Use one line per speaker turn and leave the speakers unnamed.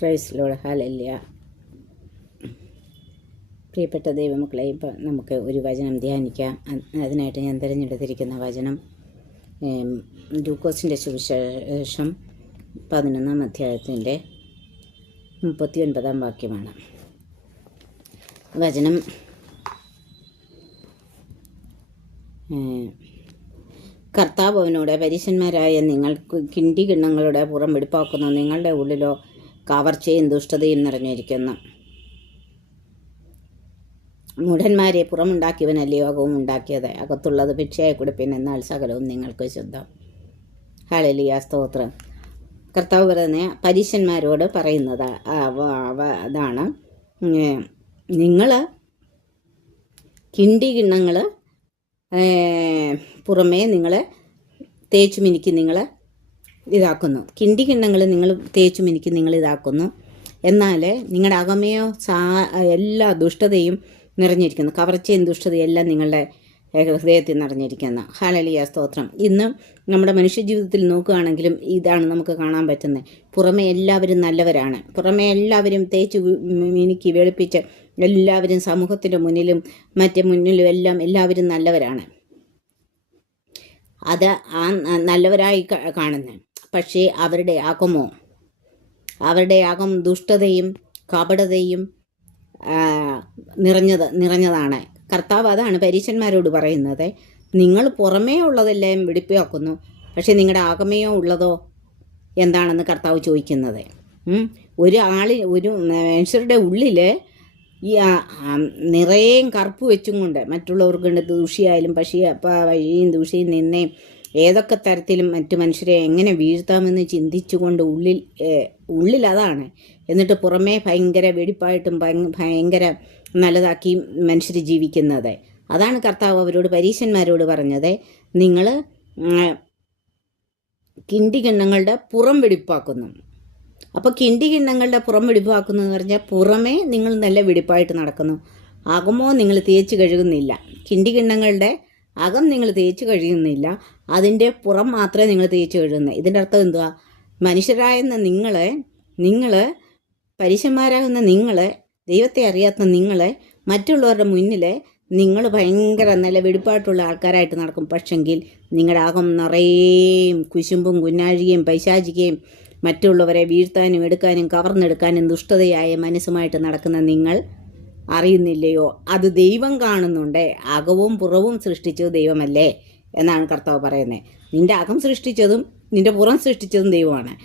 പ്രൈസിലോട് ഹാലല്യ പ്രിയപ്പെട്ട ദൈവമക്കളെ ഇപ്പം നമുക്ക് ഒരു വചനം ധ്യാനിക്കാം. അതിനായിട്ട് ഞാൻ തിരഞ്ഞെടുത്തിരിക്കുന്ന വചനം ഗ്ലൂക്കോസിന്റെ ലൂക്കോസിന്റെ സുവിശേഷം പതിനൊന്നാം അധ്യായത്തിന്റെ മുപ്പത്തി ഒൻപതാം വാക്യമാണ്. വചനം കർത്താവ് അവനോട് പരീശന്മാരായ നിങ്ങൾ കിണ്ടി കിണ്ണങ്ങളുടെ പുറം വെടിപ്പാക്കുന്നു. നിങ്ങളുടെ ഉള്ളിലോ കവർച്ചയും ദുഷ്ടതയും നിറഞ്ഞിരിക്കുന്നു. മൂഢന്മാരെ പുറമുണ്ടാക്കിയവനല്ലയോ യോഗവും ഉണ്ടാക്കിയത്? അകത്തുള്ളത് ഭിക്ഷയായി കൊടുപ്പിൻ എന്നാൽ സകലവും നിങ്ങൾക്ക് ശുദ്ധം. ഹാളലിയ സ്തോത്രം. കർത്താവ് പറയുന്ന പരീശന്മാരോട് പറയുന്നത് അതാണ്. നിങ്ങൾ കിണ്ടി കിണ്ണങ്ങൾ പുറമേ നിങ്ങൾ തേച്ചു മിനിക്ക് നിങ്ങൾ ഇതാക്കുന്നു. കിണ്ടി കിണ്ണങ്ങൾ നിങ്ങൾ തേച്ചു എനിക്ക് നിങ്ങൾ ഇതാക്കുന്നു. എന്നാൽ നിങ്ങളുടെ അകമയോ സാ എല്ലാ ദുഷ്ടതയും നിറഞ്ഞിരിക്കുന്നു. കവർച്ചയും ദുഷ്ടതയും എല്ലാം നിങ്ങളുടെ ഹൃദയത്തിൽ നിറഞ്ഞിരിക്കുന്നു. ഹാലലിയ സ്തോത്രം. ഇന്ന് നമ്മുടെ മനുഷ്യജീവിതത്തിൽ നോക്കുകയാണെങ്കിലും ഇതാണ് നമുക്ക് കാണാൻ പറ്റുന്നത്. പുറമെ എല്ലാവരും നല്ലവരാണ്. പുറമെ എല്ലാവരും തേച്ച് മിനുക്കി വെളുപ്പിച്ച് എല്ലാവരും സമൂഹത്തിന്റെ മുന്നിലും മറ്റേ മുന്നിലും എല്ലാം എല്ലാവരും നല്ലവരാണ്. അത് ആ നല്ലവരായി കാണുന്നത്. പക്ഷേ അവരുടെ അകമോ അവരുടെ അകം ദുഷ്ടതയും കപടതയും നിറഞ്ഞത് നിറഞ്ഞതാണ്. കർത്താവ് അതാണ് പരീശന്മാരോട് പറയുന്നത്. നിങ്ങൾ പുറമേ ഉള്ളതെല്ലാം വെടിപ്പാക്കുന്നു. പക്ഷേ നിങ്ങളുടെ ആകമയോ ഉള്ളതോ എന്താണെന്ന് കർത്താവ് ചോദിക്കുന്നത്. ഒരു ആളി ഒരു മനുഷ്യരുടെ ഉള്ളിൽ ഈ നിറയേയും കറുപ്പ് വെച്ചും കൊണ്ട് മറ്റുള്ളവർക്ക് ദൂഷിയായാലും പക്ഷേ വഴിയും ദൂഷിയും നിന്നേയും ഏതൊക്കെ തരത്തിലും മറ്റു മനുഷ്യരെ എങ്ങനെ വീഴ്ത്താമെന്ന് ചിന്തിച്ചുകൊണ്ട് ഉള്ളിൽ ഉള്ളിൽ അതാണ്. എന്നിട്ട് പുറമേ ഭയങ്കര വെടിപ്പായിട്ടും ഭയങ്കര നല്ലതാക്കി മനുഷ്യർ ജീവിക്കുന്നത്. അതാണ് കർത്താവ് അവരോട് പരീശന്മാരോട് പറഞ്ഞത്. നിങ്ങൾ കിണ്ടി കിണ്ണങ്ങളുടെ പുറം വെടിപ്പാക്കുന്നു. അപ്പോൾ കിണ്ടി കിണ്ണങ്ങളുടെ പുറം വെടിപ്പാക്കുന്നു എന്ന് പറഞ്ഞാൽ പുറമേ നിങ്ങൾ നല്ല വെടിപ്പായിട്ട് നടക്കുന്നു. അകമോ നിങ്ങൾ തേച്ച് കഴുകുന്നില്ല. കിണ്ടി കിണ്ണങ്ങളുടെ അകം നിങ്ങൾ തേച്ച് കഴിയുന്നില്ല അതിന്റെ പുറം മാത്രമേ നിങ്ങൾ തേച്ച് കഴുകുന്നത് ഇതിന്റെ അർത്ഥം എന്തുവാ? മനുഷ്യരായെന്ന നിങ്ങളെ നിങ്ങൾ പരീശന്മാരാകുന്ന നിങ്ങളെ ദൈവത്തെ അറിയാത്ത നിങ്ങളെ മറ്റുള്ളവരുടെ മുന്നിൽ നിങ്ങൾ ഭയങ്കര നല്ല വെടിപ്പാട്ടുള്ള ആൾക്കാരായിട്ട് നടക്കും. പക്ഷെങ്കിൽ നിങ്ങളുടെ ആകം നിറയേയും കുശുമ്പും കുന്നാഴികയും പൈശാചികയും മറ്റുള്ളവരെ വീഴ്ത്താനും എടുക്കാനും കവർന്നെടുക്കാനും ദുഷ്ടതയായ മനസ്സുമായിട്ട് നടക്കുന്ന നിങ്ങൾ അറിയുന്നില്ലയോ? അത് ദൈവം കാണുന്നുണ്ടേ. അകവും പുറവും സൃഷ്ടിച്ചു ദൈവമല്ലേ? എന്നാണ് കർത്താവ് പറയുന്നത്. നിന്റെ അകം സൃഷ്ടിച്ചതും നിന്റെ പുറം സൃഷ്ടിച്ചതും ദൈവമാണ്.